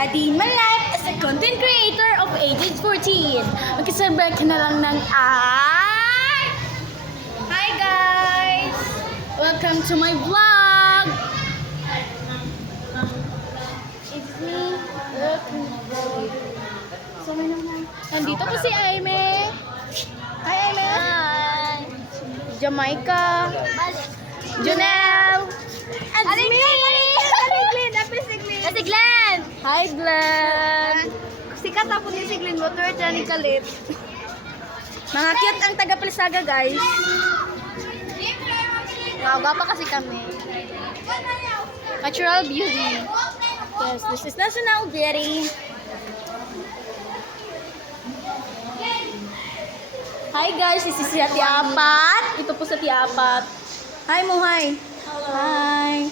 A day in my life as a content creator of ages 14. Magkasabay ka na lang ng art. Hi guys! Welcome to my vlog! It's me. So, may naman. Nandito po si Aime. Hi Aime! Hi! Jamaica. Junel. And me. Si Glenn! Hi Glenn. Sikat ako ni si Glenn. Motor dyan ni Kalit. Mga cute ang taga Pilisaga guys. Gawga pa kasi kami. Natural beauty. Yes, this is national beauty. Hi guys, this is si Ati Apat. Ito po si Ati Apat. Hi mo, hi. Hi.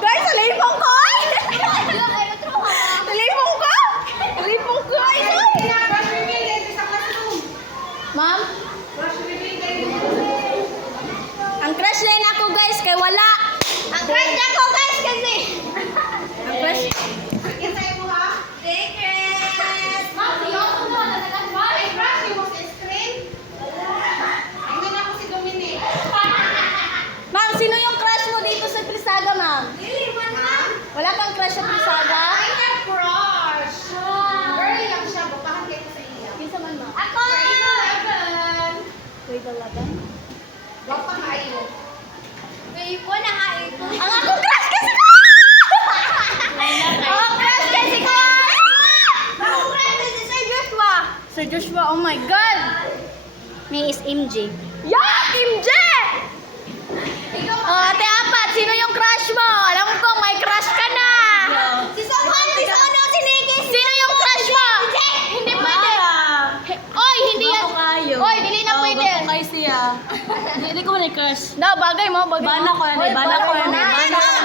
Guys, salipong ko! Salipong ko! Salipong ko! Ma'am? Ang crush line ako guys, kay wala. Ang crush niya ko guys kasi. Ang crush. Secret! Ma'am, siyo ko mo. Natagatwa. Ay, crush yung sa screen. Ayun ako si Dominic. Ma'am, sino yung crush mo dito sa Pilisaga, ma'am? Dili man ma'am. Wala kang crush sa Pilisaga? I have crush. Girl lang siya. Bukahan kayo sa iya. Kinsa man, ma'am? Ako! Grade 11. Wapa kayo. Ipo na nga ito. Ang akong crush kasi ko! Ang crush kasi ko! Ako crush na si Sir Joshua. Sir Joshua, oh my God! May is MJ. Yeah! MJ! Oh, Ate Apat, sino yung crush mo? Alam ko, may crush ka na! Si Samuel, si Sono, si Nicky. Sino yung crush mo? Hindi pwede! Oy, hindi yan! Oy, dili na pwede! Kay siya. Hindi ko man crush. Na, bagay mo, bagay mo. Bana ko na, bana ko na, bana ko.